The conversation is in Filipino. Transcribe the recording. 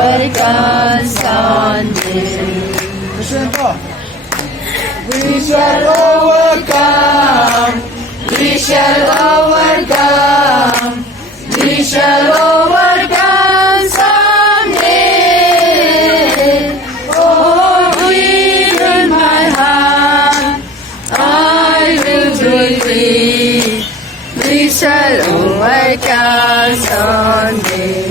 overcome someday. We shall overcome. We shall overcome. We shall overcome someday. Oh, deep in my heart, I will believe. We shall overcome someday.